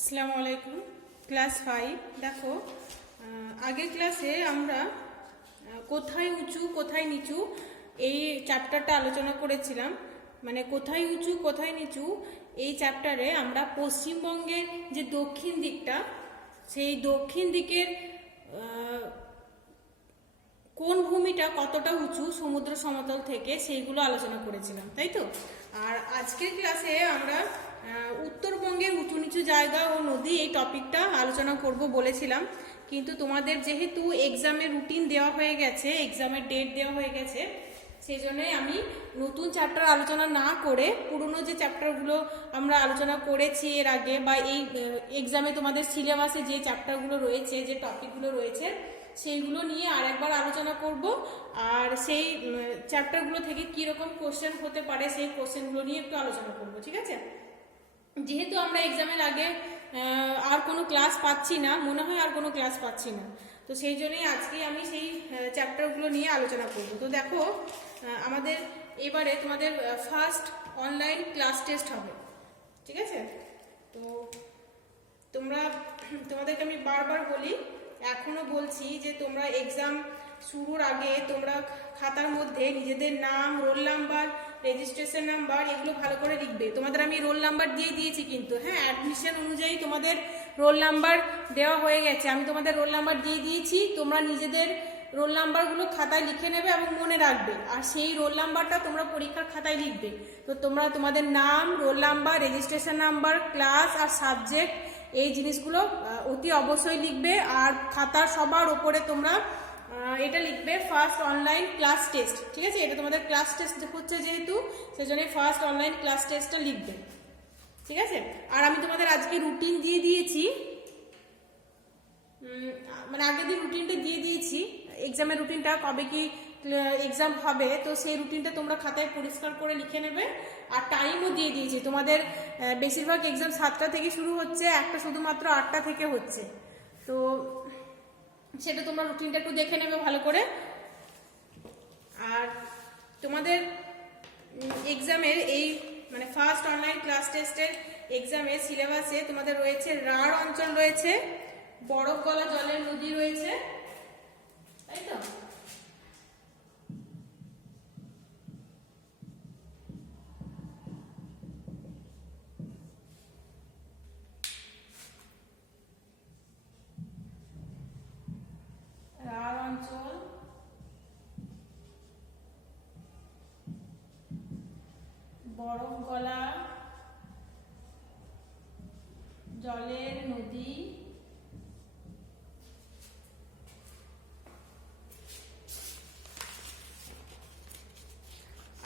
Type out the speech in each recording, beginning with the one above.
আসসালামু আলাইকুম। ক্লাস 5 দেখো, আগের ক্লাসে আমরা কোথায় উঁচু কোথায় নিচু এই চ্যাপ্টারটা আলোচনা করেছিলাম। মানে কোথায় উঁচু কোথায় নিচু এই চ্যাপ্টারে আমরা পশ্চিমবঙ্গের যে দক্ষিণ দিকটা, সেই দক্ষিণ দিকের কোন ভূমিটা কতটা উঁচু সমুদ্র সমতল থেকে সেইগুলো আলোচনা করেছিলাম, তাই তো। আর আজকের ক্লাসে আমরা উত্তরবঙ্গের উঁচু নিচু জায়গা ও নদী এই টপিকটা আলোচনা করব বলেছিলাম, কিন্তু তোমাদের যেহেতু এক্সামের রুটিন দেওয়া হয়ে গেছে, এক্সামের ডেট দেওয়া হয়ে গেছে, সেই জন্যই আমি নতুন চ্যাপ্টার আলোচনা না করে পুরনো যে চ্যাপ্টারগুলো আমরা আলোচনা করেছি এর আগে, বা এই এক্সামে তোমাদের সিলেবাসে যে চ্যাপ্টারগুলো রয়েছে, যে টপিকগুলো রয়েছে, সেইগুলো নিয়ে আর একবার আলোচনা করব। আর সেই চ্যাপ্টারগুলো থেকে কীরকম কোশ্চেন হতে পারে সেই কোশ্চেনগুলো নিয়ে একটু আলোচনা করব, ঠিক আছে। যেহেতু আমরা এক্সামের আগে আর কোনো ক্লাস পাচ্ছি না, মনে হয় আর কোনো ক্লাস পাচ্ছি না, তো সেই জন্যই আজকে আমি সেই চ্যাপ্টারগুলো নিয়ে আলোচনা করব। তো দেখো, আমাদের এবারে তোমাদের ফার্স্ট অনলাইন ক্লাস টেস্ট হবে, ঠিক আছে। তো তোমাদেরকে আমি বারবার বলি, এখনও বলছি যে তোমরা এক্সাম শুরুর আগে তোমরা খাতার মধ্যে নিজেদের নাম, রোল নাম্বার, রেজিস্ট্রেশন নাম্বার এগুলো ভালো করে লিখবে। তোমাদের আমি রোল নাম্বার দিয়ে দিয়েছি কিন্তু, হ্যাঁ, অ্যাডমিশন অনুযায়ী তোমাদের রোল নাম্বার দেওয়া হয়ে গেছে। আমি তোমাদের রোল নাম্বার দিয়ে দিয়েছি, তোমরা নিজেদের রোল নাম্বারগুলো খাতায় লিখে নেবে এবং মনে রাখবে, আর সেই রোল নাম্বারটা তোমরা পরীক্ষার খাতায় লিখবে। তো তোমরা তোমাদের নাম, roll number, registration number, class আর সাবজেক্ট এই জিনিসগুলো অতি অবশ্যই লিখবে। আর খাতার সবার ওপরে তোমরা এটা লিখবে ফার্স্ট অনলাইন ক্লাস টেস্ট, ঠিক আছে। এটা তোমাদের ক্লাস টেস্ট হচ্ছে যেহেতু, সেজন্য ফার্স্ট অনলাইন ক্লাস টেস্টটা লিখবে, ঠিক আছে। আর আমি তোমাদের আজকে রুটিন দিয়ে দিয়েছি, মানে আগের দিন রুটিনটা দিয়ে দিয়েছি, এক্সামের রুটিনটা কবে কি এক্সাম হবে, তো সেই রুটিনটা তোমরা খাতায় পরিষ্কার করে লিখে নেবে। আর টাইমও দিয়ে দিয়েছি তোমাদের, বেশিরভাগ এক্সাম 7টা থেকে শুরু হচ্ছে, একটা শুধুমাত্র 8টা থেকে হচ্ছে, তো সেটা তোমরা রুটিনটা একটু দেখে নেবে ভালো করে। আর তোমাদের এক্সামের এই মানে ফার্স্ট অনলাইন ক্লাস টেস্টের এক্সামের সিলেবাসে তোমাদের রয়েছে রাঢ় অঞ্চল রয়েছে, বরফ গলা জলের নদী রয়েছে, তাই তো। রাঢ় অঞ্চল, বরফ গলা জলের নদী,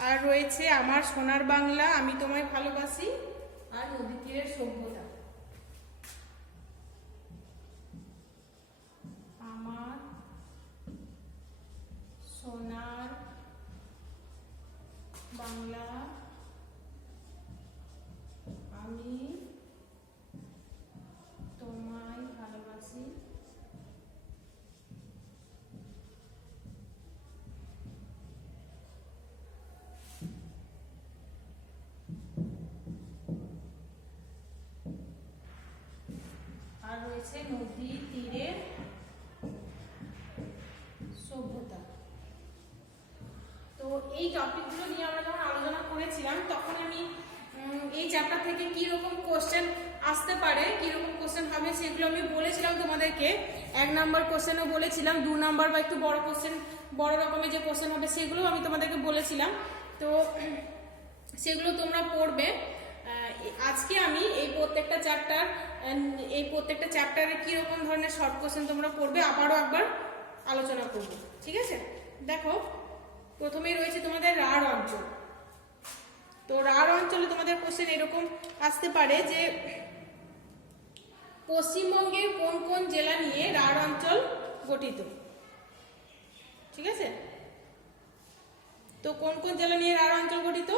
আর রয়েছে আমার সোনার বাংলা, আমি তোমায় ভালোবাসি, আর নদী তীরের সভ্যতা। আমার সোনার বাংলা, আমি তোমায় ভালোবাসি, আর রয়েছে নদী তীরের সভ্যতা। তো এই টপিকগুলো নিয়ে আমরা যখন আলোচনা করেছিলাম, তখন আমি এই চ্যাপ্টার থেকে কীরকম কোশ্চেন আসতে পারে, কীরকম কোশ্চেন হবে সেগুলো আমি বলেছিলাম তোমাদেরকে। 1 নাম্বার কোশ্চেনও বলেছিলাম, 2 নাম্বার বা একটু বড় কোশ্চেন, বড় রকমের যে কোশ্চেন হবে সেগুলো আমি তোমাদেরকে বলেছিলাম। তো সেগুলো তোমরা পড়বে। আজকে আমি এই প্রত্যেকটা চ্যাপ্টারে কীরকম ধরনের শর্ট কোশ্চেন তোমরা পড়বে আবারও একবার আলোচনা করব, ঠিক আছে। দেখো, প্রথমেই রয়েছে তোমাদের রাঢ় অঞ্চল। তো রাঢ় অঞ্চলে তোমাদের কোশ্চেন এরকম আসতে পারে যে পশ্চিমবঙ্গের কোন কোন জেলা নিয়ে রাঢ় অঞ্চল গঠিত, ঠিক আছে। তো কোন কোন জেলা নিয়ে রাঢ় অঞ্চল গঠিত?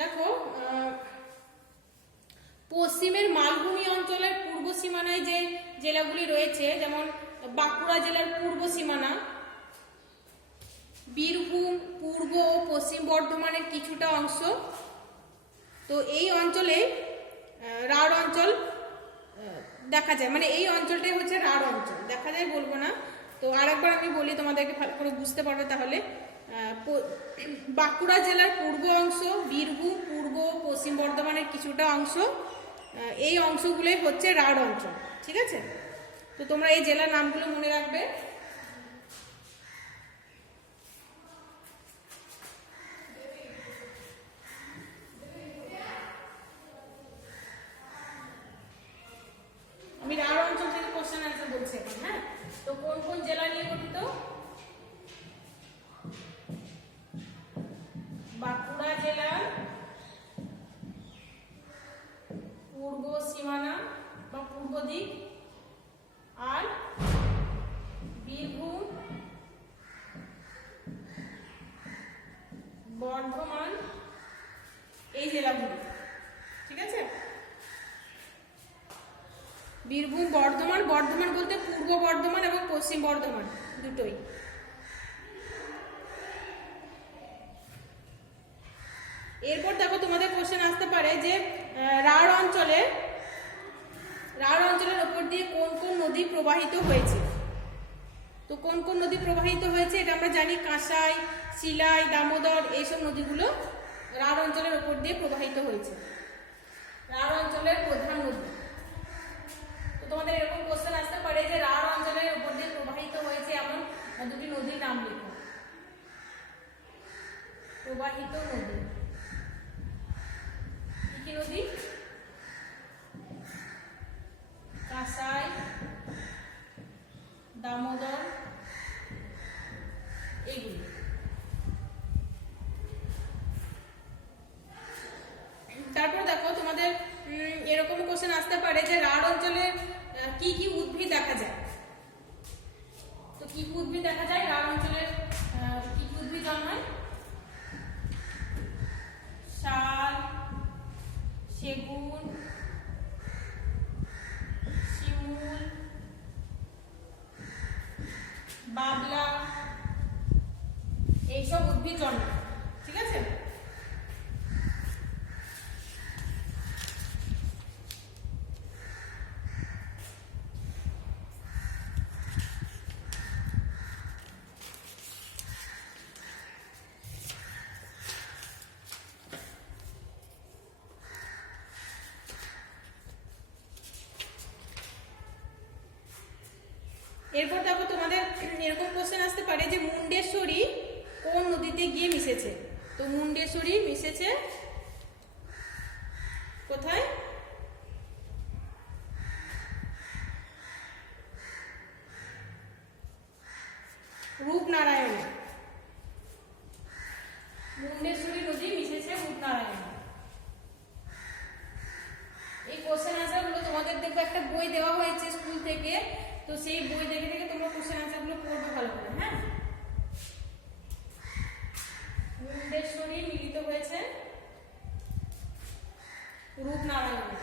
দেখো, পশ্চিমের মালভূমি অঞ্চল সীমানায় যে জেলাগুলি রয়েছে, যেমন বাঁকুড়া জেলার পূর্ব সীমানা, বীরভূম, পূর্ব ও পশ্চিম বর্ধমানের কিছুটা অংশ। তো এই অঞ্চলে রাঢ় অঞ্চল দেখা যায়, মানে এই অঞ্চলটাই হচ্ছে রাঢ় অঞ্চল, দেখা যায় বলবো না। তো আরেকবার আমি বলি, তোমাদেরকে ভালো করে বুঝতে পারবে তাহলে। বাঁকুড়া জেলার পূর্ব অংশ, বীরভূম, পূর্ব ও পশ্চিম বর্ধমানের কিছুটা অংশ, এই অংশগুলোই হচ্ছে রাঢ় অঞ্চল। ঠিক আছে, তো তোমরা এই জেলার নামগুলো মনে রাখবে। আমি রাঢ় অঞ্চল থেকে কোশ্চেন আনসার বলছি এখন। হ্যাঁ, তো কোন কোন জেলা নিয়ে গঠিত? বাঁকুড়া জেলার পূর্ব সীমানা বা পূর্ব দিক, আর বীরভূম, বর্ধমান, এই জেলাগুলি। ঠিক আছে, বীরভূম, বর্ধমান, বর্ধমান বলতে পূর্ব বর্ধমান এবং পশ্চিম বর্ধমান দুটোই। এরপর দেখো তোমাদের কোশ্চেন আসতে পারে যে রাঢ় অঞ্চলের উপর দিয়ে কোন কোন নদী প্রবাহিত হয়েছে। তো কোন কোন নদী প্রবাহিত হয়েছে এটা আমরা জানি, কাঁসাই, শিলাই, দামোদর, এইসব নদীগুলো রাঢ় অঞ্চলের উপর দিয়ে প্রবাহিত হয়েছে, রাঢ় অঞ্চলের প্রধান নদী। তো তোমাদের এরকম কোশ্চেন আসতে পারে যে রাঢ় অঞ্চলের উপর দিয়ে প্রবাহিত হয়েছে এমন দুটি নদীর নাম লেখো। প্রবাহিত নদী কি নদী? কাঁসাই, দামোদর, এগুলি। তারপর দেখো তোমাদের এরকম কোশ্চেন আসতে পারে যে রাঢ় অঞ্চলে কি কি উদ্ভিদ দেখা যায়। তো কি কি উদ্ভিদ দেখা যায় রাঢ় অঞ্চলে, কি কি উদ্ভিদ জন্মায়? শাল, সেগুন, শিমুল, বাবলা, এইসব উদ্ভিদ জন্মায়। ঠিক আছে, এরপর দেখো তোমাদের এরকম কোশ্চেন আসতে পারে যে মুন্ডেশ্বরী কোন নদীতে গিয়ে মিশেছে। তো মুন্ডেশ্বরী মিশেছে কোথায়? রূপনারায়ণে। মুন্ডেশ্বরী নদী মিশেছে রূপনারায়ণে। এই কোশ্চেন আনসার গুলো তোমাদের দেখবে একটা বই দেওয়া হয়েছে স্কুল থেকে, তো সেই বই দেখে দেখে তোমরা কোশ্চেন আনসার গুলো পড়বে ভালো করে। হ্যাঁ, মুন্ডেশ্বরী মিলিত হয়েছে রূপনারায়ণে।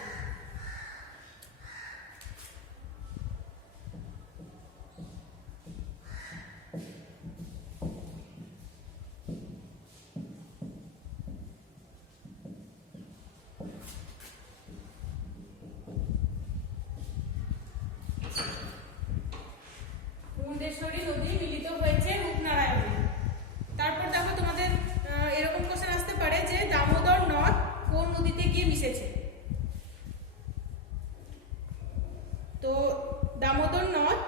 মুন্ডেশ্বরী নদী মিলিত হয়েছে রূপনারায়ণে। তারপর দেখো তোমাদের এরকম কোশ্চেন আসতে পারে যে দামোদর নদ কোন নদীতে গিয়ে মিশেছে। তো দামোদর নদ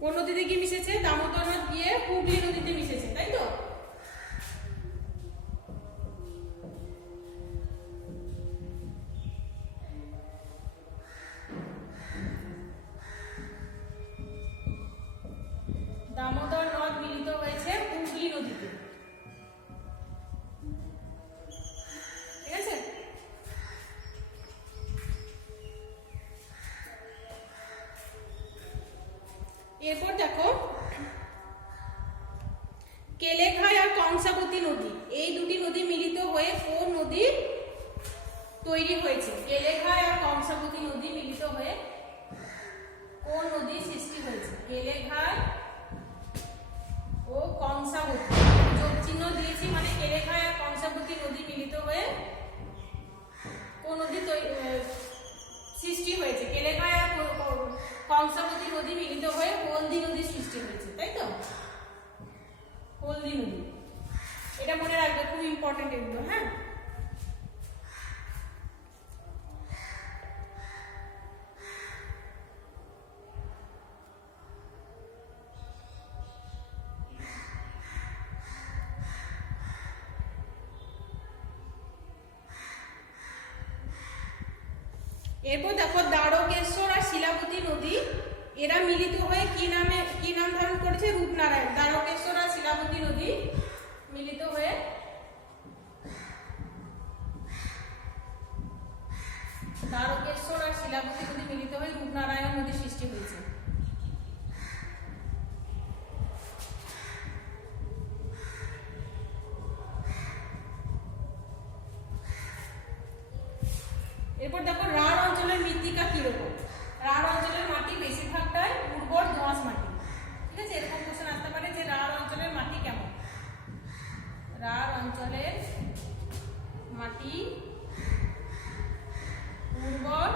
কোন নদীতে গিয়ে মিশেছে? দামোদর নদ গিয়ে হুগলি নদীতে মিশেছে, তাই তো? দামোদর নদ মিলিত হয়েছে হুগলি নদীতে। ঠিক আছে, এরপর দেখো কেলেঘাই আর কংসাবতী নদী, এই দুটি নদী মিলিত হয়ে কোন নদীর তৈরি হয়েছে? কেলেঘাই আর কংসাবতী নদী মিলিত হয়ে কোন নদীর সৃষ্টি হয়েছে? কেলেঘাই ও কংসাবতী, যোগ চিহ্ন দিয়েছি, মানে কেলেঘাই আর কংসাবতী নদী মিলিত হয়ে কোন নদী সৃষ্টি হয়েছে? কেলেঘাই আর কংসাবতী নদী মিলিত হয়ে হলদি নদীর সৃষ্টি হয়েছে, তাই তো? হলদি নদী, এটা মনে রাখবে, খুব ইম্পর্টেন্ট এগুলো। হ্যাঁ, এরপর দেখো দ্বারকেশ্বর আর শিলাবতী নদী এরা মিলিত হয়ে কি নাম ধারণ করেছে? রূপনারায়ণ। দ্বারকেশ্বর আর শিলাবতী নদী মিলিত হয়ে দ্বারকেশ্বর আর শিলাবতী নদী মিলিত হয়ে রূপনারায়ণ নদীর সৃষ্টি হয়েছে। এরপর দেখো রাঢ় অঞ্চলের মৃত্তিকা কিরকম? রাঢ় অঞ্চলের মাটি বেশিরভাগটাই উর্বর দোআঁশ মাটি। ঠিক আছে, এরকম কোশ্চেন আসতে পারে যে রাঢ় অঞ্চলের মাটি কেমন? রাঢ় অঞ্চলের মাটি উর্বর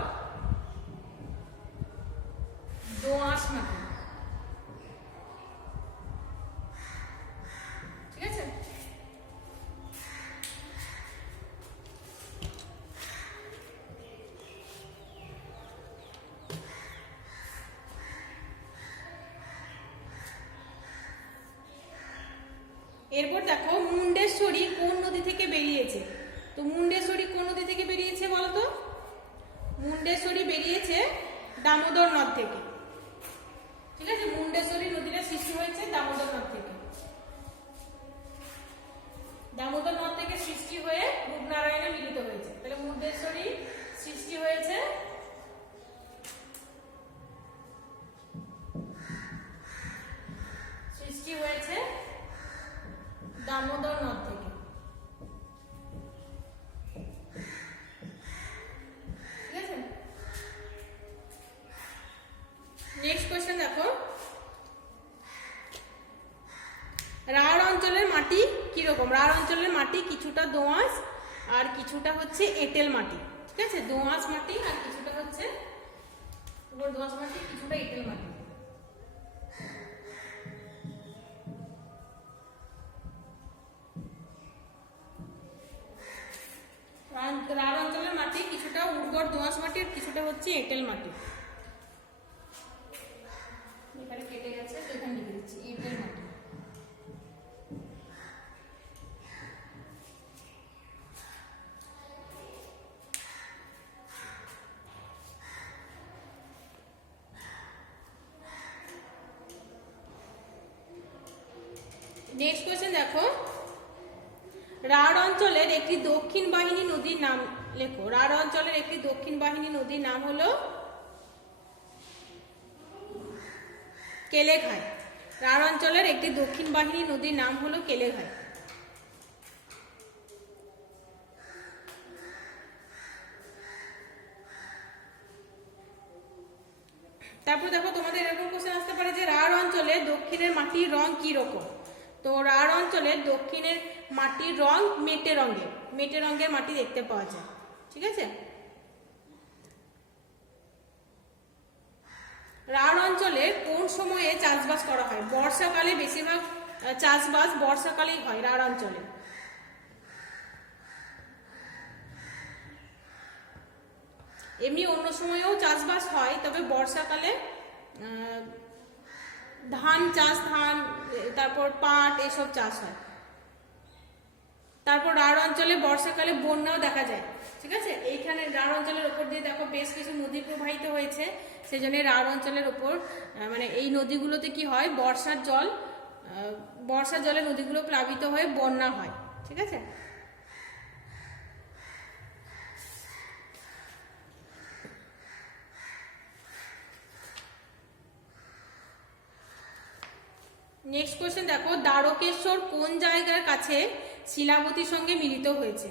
দোআঁশ মাটি। ঠিক আছে, এরপর দেখো মুন্ডেশ্বরী কোন নদী থেকে বেরিয়েছে? তো মুন্ডেশ্বরী কোন নদী থেকে বেরিয়েছে বলো তো? মুন্ডেশ্বরী বেরিয়েছে দামোদর নদ থেকে। ঠিক আছে, মুন্ডেশ্বরী নদীটা সৃষ্টি হয়েছে দামোদর নদ থেকে। দামোদর নদ থেকে সৃষ্টি হয়ে রূপনারায়ণে মিলিত হয়েছে। তাহলে মুন্ডেশ্বরী সৃষ্টি হয়েছে দামোদর নদ থেকে। ঠিক আছে, নেক্সট কোশ্চেন দেখো, রাঢ় অঞ্চলের মাটি কিরকম? রাঢ় অঞ্চলের মাটি কিছুটা দোআঁশ আর কিছুটা হচ্ছে এঁটেল মাটি। ঠিক আছে, দোআঁশ মাটি আর কিছুটা হচ্ছে দোআঁশ মাটি, কিছুটা এঁটেল মাটি। রাঢ় অঞ্চলের মাটি কিছুটা উর্বর দোআঁশ মাটি আর কিছুটা হচ্ছে এঁটেল মাটি। এখানে কেটে গেছে, তো এখানে লিখে দিচ্ছি এঁটেল মাটি। নেক্সট কোয়েশ্চেন দেখো, রাঢ় অঞ্চলের একটি দক্ষিণ বাহিনী নদীর নাম লেখো। রাঢ় অঞ্চলের একটি দক্ষিণ বাহিনী নদীর নাম হলো কেলেঘাই। রাঢ় অঞ্চলের একটি দক্ষিণ বাহিনী নদীর নাম হলো কেলেঘাই। তারপর দেখো তোমাদের এরকম কোশ্চেন আসতে পারে যে রাঢ় অঞ্চলে দক্ষিণের মাটির রং কি রকম? তো রাঢ় অঞ্চলের দক্ষিণের মাটির রং মেটে রঙের, মেটে রঙের মাটি দেখতে পাওয়া যায়। ঠিক আছে, রাঢ় অঞ্চলে কোন সময়ে চাষবাস করা হয়? বর্ষাকালে বেশিরভাগ চাষবাস বর্ষাকালেই হয় রাঢ় অঞ্চলে। এমনি অন্য সময়েও চাষবাস হয়, তবে বর্ষাকালে ধান চাষ, ধান, তারপর পাট, এসব চাষ হয়। তারপর রাঢ় অঞ্চলে বর্ষাকালে বন্যাও দেখা যায়। ঠিক আছে, এইখানে রাঢ় অঞ্চলের ওপর দিয়ে দেখো বেশ কিছু নদী প্রবাহিত হয়েছে, সেই জন্য রাঢ় অঞ্চলের ওপর মানে এই নদীগুলোতে কি হয়, বর্ষার জলে নদীগুলো প্লাবিত হয়ে বন্যা হয়। ঠিক আছে, নেক্সট কোয়েশ্চেন দেখো, দ্বারকেশ্বর কোন জায়গার কাছে শিলাবতীর সঙ্গে মিলিত হয়েছে?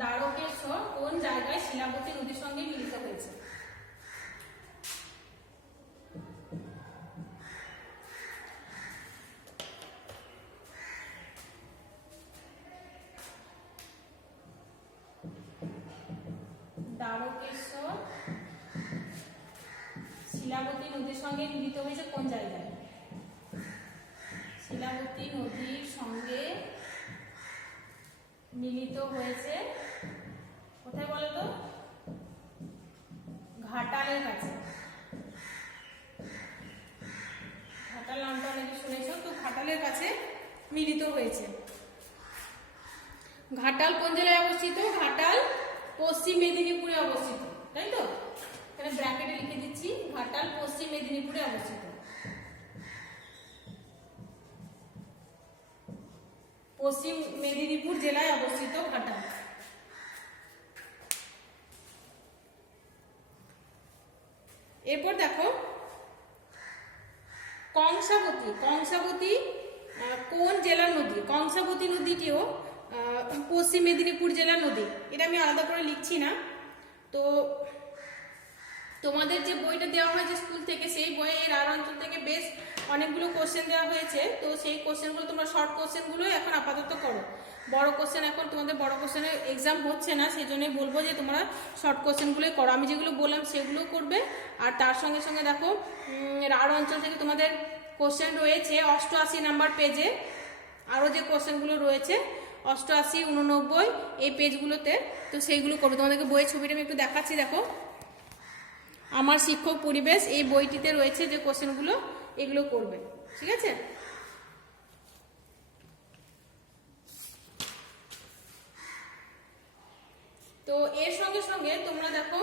দ্বারকেশ্বর কোন জায়গায় শিলাবতী নদীর সঙ্গে মিলিত হয়েছে? দ্বারকেশ্বর শিলাবতী নদীর সঙ্গে মিলিত হয়েছে কোন জায়গায়? শিলাবতী নদীর সঙ্গে মিলিত হয়েছে কোথায় বলো তো? ঘাটালের কাছে। ঘাটাল নামটা অনেকে শুনেছো, তো ঘাটালের কাছে মিলিত হয়েছে। ঘাটাল কোন জেলায় অবস্থিত? ঘাটাল পশ্চিম মেদিনীপুরে অবস্থিত, তাই তো? এখানে ব্র্যাকেটে লিখে দিচ্ছি, ঘাটাল পশ্চিম মেদিনীপুরে অবস্থিত। পশ্চিম মেদিনীপুর জেলায় অবস্থিত ঘাটাল। এরপর দেখো কংসাবতী। কংসাবতী কোন জেলার নদী? কংসাবতী নদীটিও পশ্চিম মেদিনীপুর জেলার নদী। এটা আমি আলাদা করে লিখছি না। তো তোমাদের যে বইটা দেওয়া হয়েছে স্কুল থেকে, সেই বইয়ে এর আর অঞ্চল থেকে বেশ অনেকগুলো কোশ্চেন দেওয়া হয়েছে। তো সেই কোশ্চেনগুলো তোমরা শর্ট কোশ্চেনগুলো এখন আপাতত করো। বড় কোশ্চেন এখন তোমাদের বড় কোশ্চেনের এক্সাম হচ্ছে না, সেই জন্যই বলবো যে তোমরা শর্ট কোশ্চেনগুলোই করো। আমি যেগুলো বললাম সেগুলো করবে। আর তার সঙ্গে সঙ্গে দেখো আর অঞ্চল থেকে তোমাদের কোশ্চেন রয়েছে 88 নাম্বার পেজে। আরও যে কোশ্চেনগুলো রয়েছে 88, 89 এই পেজগুলোতে, তো সেইগুলো করবে। তোমাদেরকে বইয়ের ছবিটা আমি একটু দেখাচ্ছি, দেখো। আমার শিক্ষক পরিবেশ এই বইটিতে রয়েছে যে কোশ্চেনগুলো, এগুলো করবে, ঠিক আছে? তো এর সঙ্গে সঙ্গে তোমরা দেখো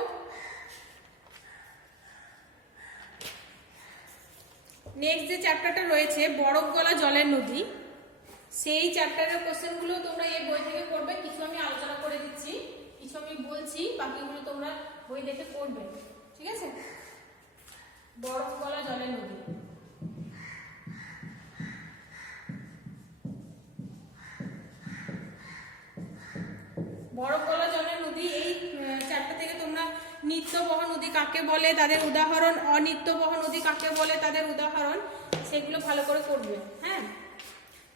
নেক্সট যে চ্যাপ্টারটা রয়েছে বরফ গলা জলের নদী, সেই চ্যাপ্টারের কোশ্চেনগুলো তোমরা এই বই থেকে করবে। কিছু আমি আলোচনা করে দিচ্ছি, কিছু আমি বলছি, বাকিগুলো তোমরা বই দেখে করবে, ঠিক আছে? বরফ গলা জলের নদী। বরফ গলা জলের নদী, এই চ্যাপ্টার থেকে তোমরা নিত্যবহ নদী কাকে বলে তাদের উদাহরণ, অনিত্যবহ নদী কাকে বলে তাদের উদাহরণ, সেগুলো ভালো করে করবে, হ্যাঁ?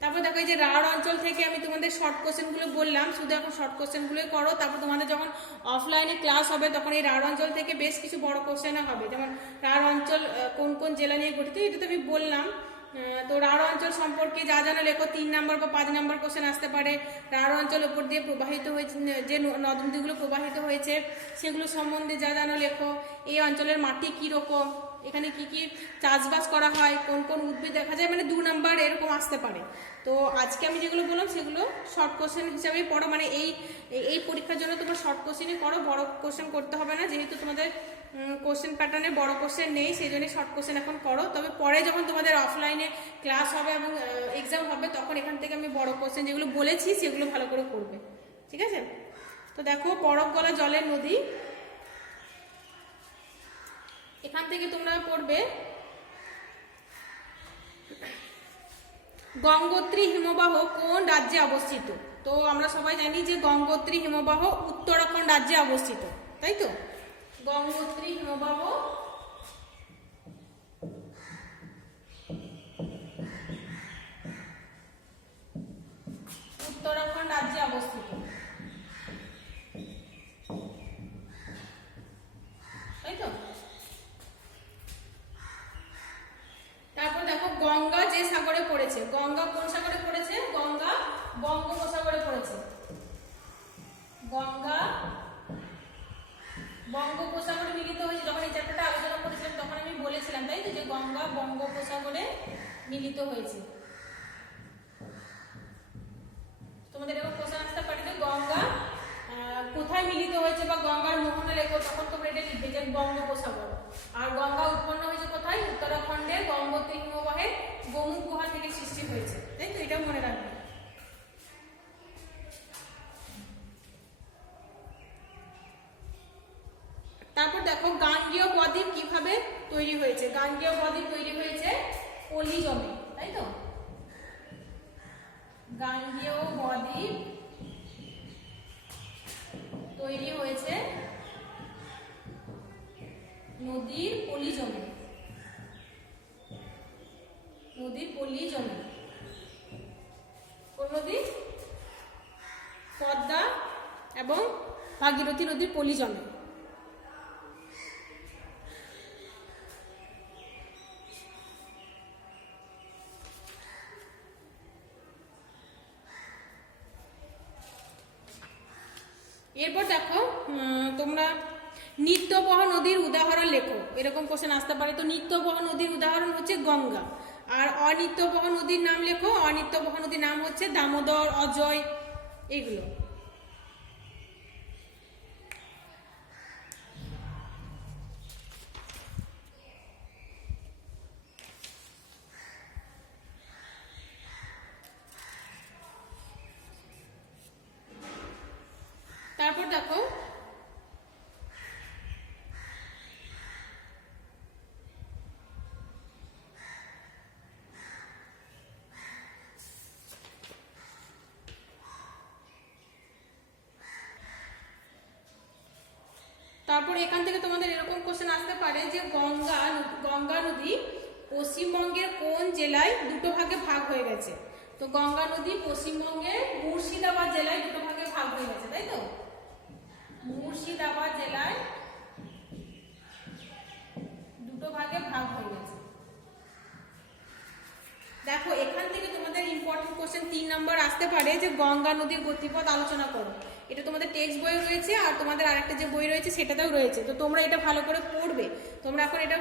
তারপর দেখো এই যে রাঢ় অঞ্চল থেকে আমি তোমাদের শর্ট কোশ্চেনগুলো বললাম, শুধু এখন শর্ট কোশ্চেনগুলোই করো। তারপর তোমাদের যখন অফলাইনে ক্লাস হবে তখন এই রাঢ় অঞ্চল থেকে বেশ কিছু বড় কোশ্চেনও হবে, যেমন রাঢ় অঞ্চল কোন কোন জেলা নিয়ে গঠিত, এটা তো আমি বললাম। তো রাঢ় অঞ্চল সম্পর্কে যা জানো লেখো, 3 নাম্বার বা 5 নাম্বার কোশ্চেন আসতে পারে। রাঢ় অঞ্চল উপর দিয়ে প্রবাহিত হয়েছে, যে নদ নদীগুলো প্রবাহিত হয়েছে সেগুলো সম্বন্ধে যা জানো লেখো। এই অঞ্চলের মাটি কীরকম, এখানে কি কি চাষবাস করা হয়, কোন কোন উদ্ভিদ দেখা যায়, মানে 2 নাম্বার এরকম আসতে পারে। তো আজকে আমি যেগুলো বললাম সেগুলো শর্ট কোশ্চেন হিসাবেই পড়ো, মানে এই পরীক্ষার জন্য তোমরা শর্ট কোশ্চেনই করো, বড় কোশ্চেন করতে হবে না, যেহেতু তোমাদের কোশ্চেন প্যাটার্নে বড় কোশ্চেন নেই, সেই জন্য শর্ট কোশ্চেন এখন করো। তবে পরে যখন তোমাদের অফলাইনে ক্লাস হবে এবং এক্সাম হবে তখন এখান থেকে আমি বড় কোশ্চেন যেগুলো বলেছি সেগুলো ভালো করে করবে, ঠিক আছে? তো দেখো বরফ গলা জলের নদী, এখান থেকে তোমরা পড়বে গঙ্গোত্রী হিমবাহ কোন রাজ্যে অবস্থিত? তো আমরা সবাই জানি যে গঙ্গোত্রী হিমবাহ উত্তরাখণ্ড রাজ্যে অবস্থিত, তাই তো? গঙ্গোত্রী হিমবাহ উত্তরাখণ্ড রাজ্যে অবস্থিত, তাই তো? তারপর দেখো গঙ্গা যে সাগরে পড়েছে, গঙ্গা কোন সাগরে পড়েছে? গঙ্গা বঙ্গোপসাগরে পড়েছে। গঙ্গা বঙ্গোপসাগরে মিলিত হয়েছে। যখন এই চ্যাপ্টারটা আলোচনা করেছিলাম তখন আমি বলেছিলাম, তাই তো, যে গঙ্গা বঙ্গোপসাগরে মিলিত হয়েছে। তোমাদের এরকম কোশ্চেন আসতে পারে যে গঙ্গা কোথায় মিলিত হয়েছে বা গঙ্গার মোহনা লেখো, তখন তোমরা এটা লিখবে যে বঙ্গোপসাগর। আর গঙ্গা উৎপন্ন হয়েছে কোথায়? উত্তরাখণ্ডের গঙ্গোত্রী হিমবাহের গোমুখ গুহা থেকে সৃষ্টি হয়েছে, তাই তো? এটা মনে রাখবে। তারপর দেখো গাঙ্গেয় বদ্বীপ কিভাবে তৈরি হয়েছে? গাঙ্গেয় বদ্বীপ তৈরি হয়েছে পলি জমে, তাই তো? গাঙ্গেয় বদ্বীপ তৈরি হয়েছে নদীর পলি জমে। নদীর পলি জমে। কোন নদী? পদ্মা এবং ভাগীরথী নদীর পলি জমে। এরপর দেখো তোমরা নিত্যবহ নদীর উদাহরণ লেখো, এরকম কোশ্চেন আসতে পারে। তো নিত্যবহ নদীর উদাহরণ হচ্ছে গঙ্গা। আর অনিত্যবহ নদীর নাম লেখো। অনিত্যবহ নদীর নাম হচ্ছে দামোদর, অজয়, এগুলো। তারপর দেখো তারপর এখান থেকে তোমাদের এরকম কোশ্চেন আসতে পারে যে গঙ্গা নদী পশ্চিমবঙ্গের কোন জেলায় দুটো ভাগে ভাগ হয়ে গেছে। তো গঙ্গা নদী পশ্চিমবঙ্গের মুর্শিদাবাদ জেলায় দুটো ভাগে ভাগ হয়ে গেছে, তাই তো? মুর্শিদাবাদ জেলায় দুটো ভাগে ভাগ হয়ে গেছে। দেখো এখান থেকে তোমাদের ইম্পর্টেন্ট কোশ্চেন 3 নম্বর আসতে পারে যে গঙ্গা নদীর গতিপথ আলোচনা করো। এটা তোমাদের টেক্সট বইয়ে রয়েছে, আর তোমাদের আরেকটা যে বই রয়েছে সেটাতেও রয়েছে। তো তোমরা এটা ভালো করে পড়বে। তোমরা এখন এটা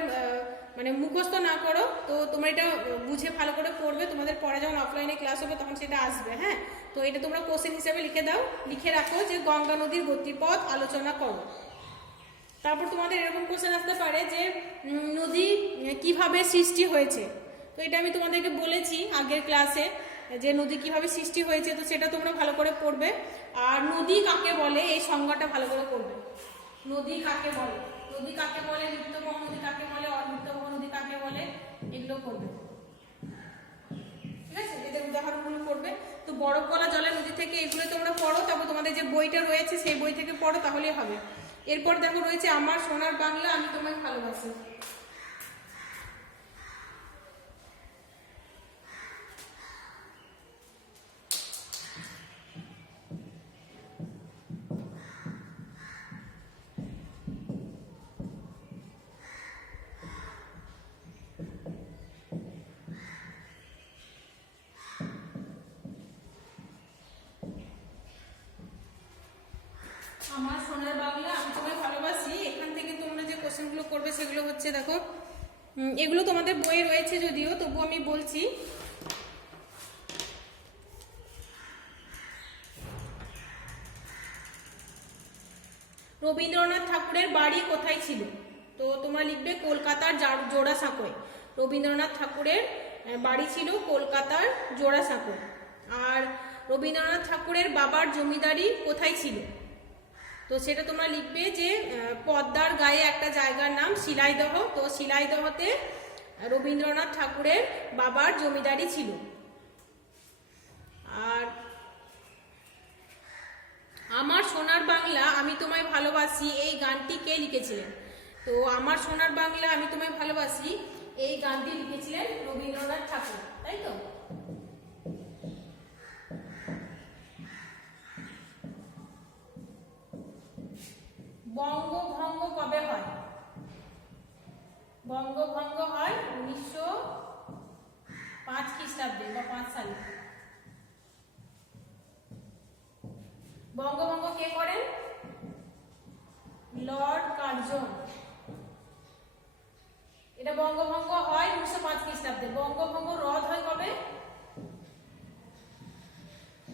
মানে মুখস্থ না করো, তো তোমরা এটা বুঝে ভালো করে পড়বে। তোমাদের পরে যখন অফলাইনে ক্লাস হবে তখন সেটা আসবে। হ্যাঁ, তো এটা তোমরা কোশ্চেন হিসেবে লিখে দাও, লিখে রাখো যে গঙ্গা নদীর গতিপথ আলোচনা করো। তারপর তোমাদের এরকম কোশ্চেন আসতে পারে যে নদী কিভাবে সৃষ্টি হয়েছে। তো এটা আমি তোমাদেরকে বলেছি আগের ক্লাসে যে নদী কিভাবে সৃষ্টি হয়েছে, তো সেটা তোমরা ভালো করে পড়বে। আর নদী কাকে বলে এই সংজ্ঞাটা ভালো করে পড়বে। নদী কাকে বলে, নদী কাকে বলে, নিত্যবহ নদী কাকে বলে, অনিত্যবহ নদী কাকে বলে, এগুলো করবে। ঠিক আছে, এদের উদাহরণগুলো করবে। তো বরফ গলা জলের নদী থেকে এগুলো তোমরা পড়ো। তারপর তোমাদের যে বইটা রয়েছে সেই বই থেকে পড়ো, তাহলেই হবে। এরপর দেখো রয়েছে আমার সোনার বাংলা, আমি তোমায় ভালোবাসি। আমার সোনার বাংলা, আমি তোমায় ভালোবাসি। এখান থেকে তোমরা যে কোশ্চেনগুলো করবে সেগুলো হচ্ছে, দেখো এগুলো তোমাদের বইয়ে রয়েছে যদিও, তবু আমি বলছি। রবীন্দ্রনাথ ঠাকুরের বাড়ি কোথায় ছিল? তো তোমরা লিখবে কলকাতার জোড়াসাঁকোয়। রবীন্দ্রনাথ ঠাকুরের বাড়ি ছিল কলকাতার জোড়াসাঁকোয়। আর রবীন্দ্রনাথ ঠাকুরের বাবার জমিদারি কোথায় ছিল? তো সেটা তোমরা লিখবে যে পদ্মার গায়ে একটা জায়গার নাম শিলাইদহ। তো শিলাইদহতে রবীন্দ্রনাথ ঠাকুরের বাবার জমিদারি ছিল। আর আমার সোনার বাংলা আমি তোমায় ভালোবাসি এই গানটি কে লিখেছিলেন? তো আমার সোনার বাংলা আমি তোমায় ভালোবাসি এই গানটি লিখেছিলেন রবীন্দ্রনাথ ঠাকুর, তাই তো? বঙ্গভঙ্গ কবে হয়? বঙ্গভঙ্গ হয় 1905 খ্রিস্টাব্দে বা 5 সালে। বঙ্গভঙ্গ কে করেন? Lord Curzon. এটা বঙ্গভঙ্গ হয় 1905 খ্রিস্টাব্দে। বঙ্গভঙ্গ রদ হয় কবে?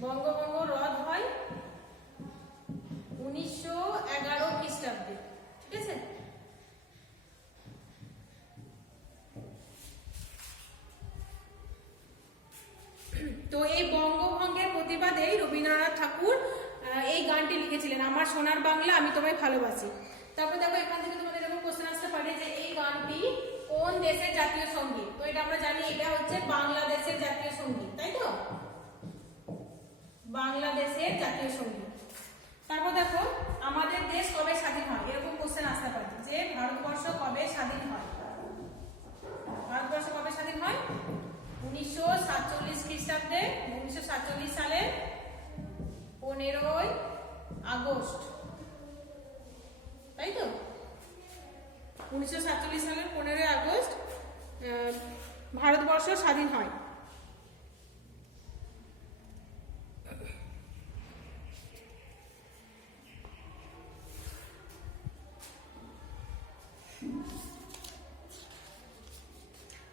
বঙ্গভঙ্গ রদ হয় 1911 খ্রিস্টাব্দে। ঠিক আছে, তো এই বঙ্গভঙ্গের প্রতিবাদে রবীন্দ্রনাথ ঠাকুর এই গানটি লিখেছিলেন, আমার সোনার বাংলা আমি তোমায় ভালোবাসি। তারপর দেখো এখান থেকে তোমাদের এরকম কোশ্চেন আসতে পারে যে এই গানটি কোন দেশের জাতীয় সঙ্গীত? তো এটা আমরা জানি এটা হচ্ছে বাংলাদেশের জাতীয় সঙ্গীত, তাই তো? বাংলাদেশের জাতীয় সঙ্গীত। তারপর দেখো আমাদের দেশ কবে স্বাধীন হয়, এরকম কোশ্চেন আসতে পারে যে ভারতবর্ষ কবে স্বাধীন হয়। ভারতবর্ষ কবে স্বাধীন হয়? 1947 খ্রিস্টাব্দে, 1947 সালে 15ই আগস্ট, তাই তো? 1947 সালের 15ই আগস্ট ভারতবর্ষ স্বাধীন হয়।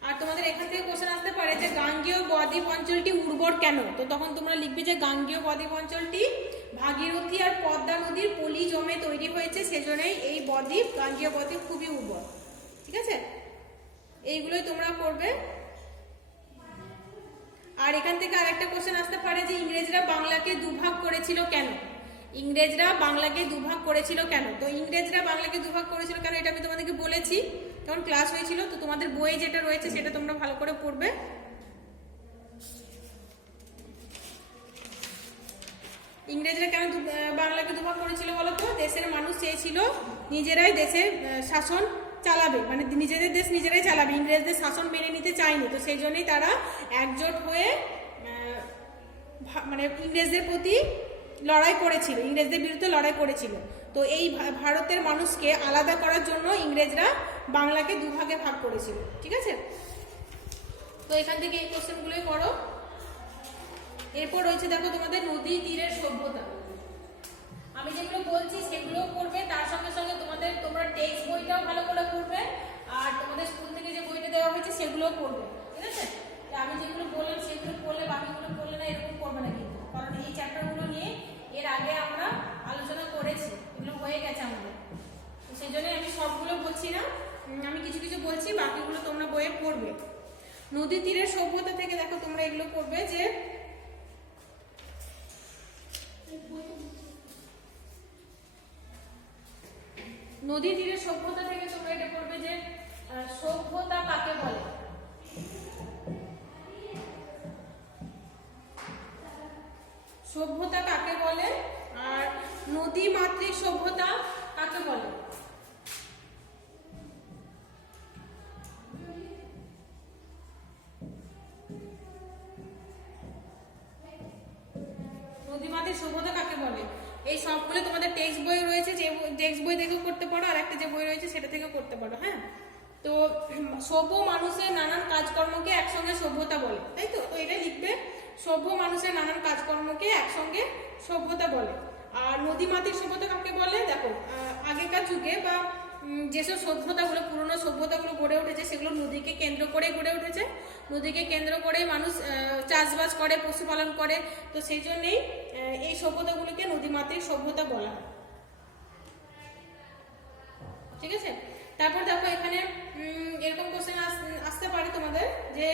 আর তোমাদের এখান থেকে কোশ্চেন আসতে পারে যে গাঙ্গেয় বদ্বীপ অঞ্চলটি উর্বর কেন? তো তখন তোমরা লিখবে যে গাঙ্গেয় বদ্বীপ অঞ্চলটি ভাগীরথী আর পদ্মা নদীর পলি জমে তৈরি হয়েছে, সেজন্যই এই বদ্বীপ, গাঙ্গেয় বদ্বীপ খুবই উর্বর। ঠিক আছে, এইগুলোই তোমরা করবে। আর এখান থেকে আরেকটা কোশ্চেন আসতে পারে যে ইংরেজরা বাংলাকে দুভাগ করেছিল কেন? ইংরেজরা বাংলাকে দুভাগ করেছিল কেন? তো ইংরেজরা বাংলাকে দুভাগ করেছিল কেন এটা আমি তোমাদেরকে বলেছি তখন ক্লাস হয়েছিল। তো তোমাদের বইয়ে যেটা রয়েছে সেটা তোমরা ভালো করে পড়বে। ইংরেজরা কেন বাংলাকে দুভাগ করেছিল বলো তো? দেশের মানুষ চেয়েছিল নিজেরাই দেশে শাসন চালাবে, মানে নিজেদের দেশ নিজেরাই চালাবে, ইংরেজদের শাসন মেনে নিতে চায়নি। তো সেই জন্যই তারা একজোট হয়ে মানে ইংরেজদের প্রতি লড়াই করেছিল, ইংরেজদের বিরুদ্ধে লড়াই করেছিল। তো এই ভারতের মানুষকে আলাদা করার জন্য ইংরেজরা বাংলাকে দুভাগে ভাগ করেছিল। ঠিক আছে, তো এখান থেকে এই কোশ্চেনগুলোই করো। এরপর রয়েছে দেখো তোমাদের নদী তীরের সভ্যতা। আমি যেগুলো বলছি সেগুলো করবে, তার সঙ্গে সঙ্গে তোমরা টেক্সট বইটাও ভালো করে পড়বে, আর তোমাদের স্কুল থেকে যে বইটা দেওয়া হয়েছে সেগুলোও পড়বে। ঠিক আছে, আমি যেগুলো বললাম সেগুলো পড়লে, বাকিগুলো পড়লে না এরকম করবে না কিন্তু, কারণ এই চ্যাপ্টারগুলো নিয়ে এর আগে আমরা আলোচনা করেছি, এগুলো হয়ে গেছে আমাদের। তো সেই জন্যই আমি সবগুলো বলছি না, আমি কিছু কিছু বলছি, বাকিগুলো তোমরা বইয়ে পড়বে। নদী তীরের সভ্যতা থেকে দেখো তোমরা এগুলো করবে যে নদী তীরের সভ্যতা থেকে তোমরা এটা করবে যে সভ্যতা কাকে বলে। সভ্যতা কাকে বলে আর নদী মাতৃক সভ্যতা কাকে বলে? নদীমাতৃক সভ্যতা কাকে বলে? এই সবগুলো তোমাদের টেক্সট বই রয়েছে, যে টেক্সট বই থেকেও করতে পারো, আর একটা যে বই রয়েছে সেটা থেকেও করতে পারো। হ্যাঁ, তো সভ্য মানুষের নানান কাজকর্মকে একসঙ্গে সভ্যতা বলে, তাই তো? তো এটা লিখবে, সভ্য মানুষের নানান কাজকর্মকে একসঙ্গে সভ্যতা বলে। আর নদীমাতৃক সভ্যতা কাকে বলে? দেখো আগেকার যুগে বা যেসব সভ্যতাগুলো, পুরনো সভ্যতাগুলো গড়ে উঠেছে সেগুলো নদীকে কেন্দ্র করেই গড়ে উঠেছে, নদীকে কেন্দ্র করেই মানুষ চাষবাস করে, পশুপালন করে। তো সেই জন্যেই এই সভ্যতাগুলোকে নদীমাতৃক সভ্যতা বলা হয়। ঠিক আছে, তারপর দেখো এখানে এরকম কোশ্চেন আসতে পারে তোমাদের যে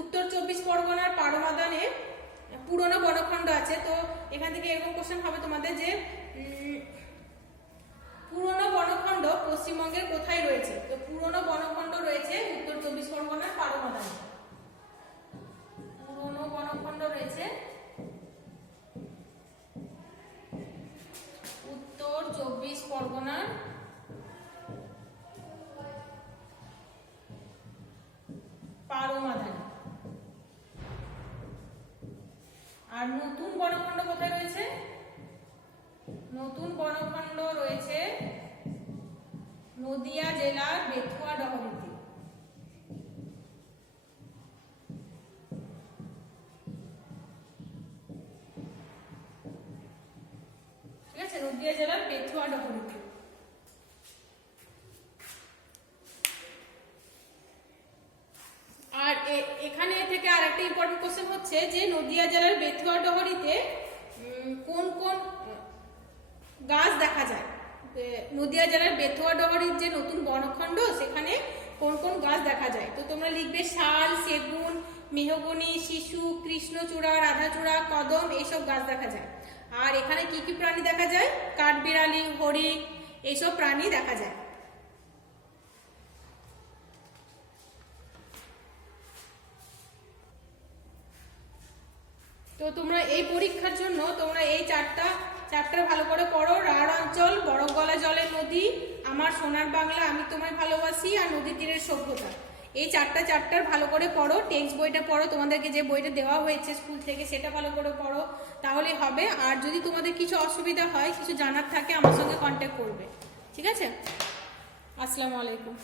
উত্তর 24 পরগনার পারমাদানে পুরনো বনখণ্ড আছে। তো এখান থেকে এরকম কোশ্চেন হবে তোমাদের যে পুরনো বনখণ্ড পশ্চিমবঙ্গের কোথায় রয়েছে? তো পুরনো বনখণ্ড রয়েছে উত্তর 24 পরগনার পারমাদানে। পুরনো বনখণ্ড রয়েছে উত্তর 24 পরগনার পারমাদানে। আর নতুন বনখণ্ড কোথায় রয়েছে? নতুন বনখণ্ড রয়েছে নদিয়া জেলার বেথুয়া ডহরিতে। ঠিক আছে, নদিয়া জেলার বেথুয়া ডহরিতে। আর এখানে থেকে আরেকটা ইম্পর্টেন্ট কোশ্চেন হচ্ছে যে নদিয়া জেলার বেথুয়া ডহরিতে কোন কোন গাছ দেখা যায়? নদিয়া জেলার বেথুয়া ডহরির যে নতুন বনখণ্ড সেখানে কোন কোন গাছ দেখা যায়? তো তোমরা লিখবে শাল, সেগুন, মেহগনি, শিশু, কৃষ্ণচূড়া, রাধাচূড়া, কদম, এইসব গাছ দেখা যায়। আর এখানে কি কি প্রাণী দেখা যায়? কাঠবিড়ালি, হরিণ, এইসব প্রাণী দেখা যায়। তো তোমরা এই পরীক্ষার জন্য তোমরা এই 4টা চ্যাপ্টার ভালো করে পড়ো। রাঢ় অঞ্চল, বরফ গলা জলের নদী, আমার সোনার বাংলা, আমি তোমায় ভালোবাসি, আর নদী তীরের সভ্যতা। এই 4টা চ্যাপ্টার ভালো করে পড়ো। টেক্সট বইটা পড়ো, তোমাদেরকে যে বইটা দেওয়া হয়েছে স্কুল থেকে সেটা ভালো করে পড়ো, তাহলেই হবে। আর যদি তোমাদের কিছু অসুবিধা হয়, কিছু জানার থাকে, আমার সঙ্গে কন্ট্যাক্ট করবে। ঠিক আছে? আসসালামু আলাইকুম।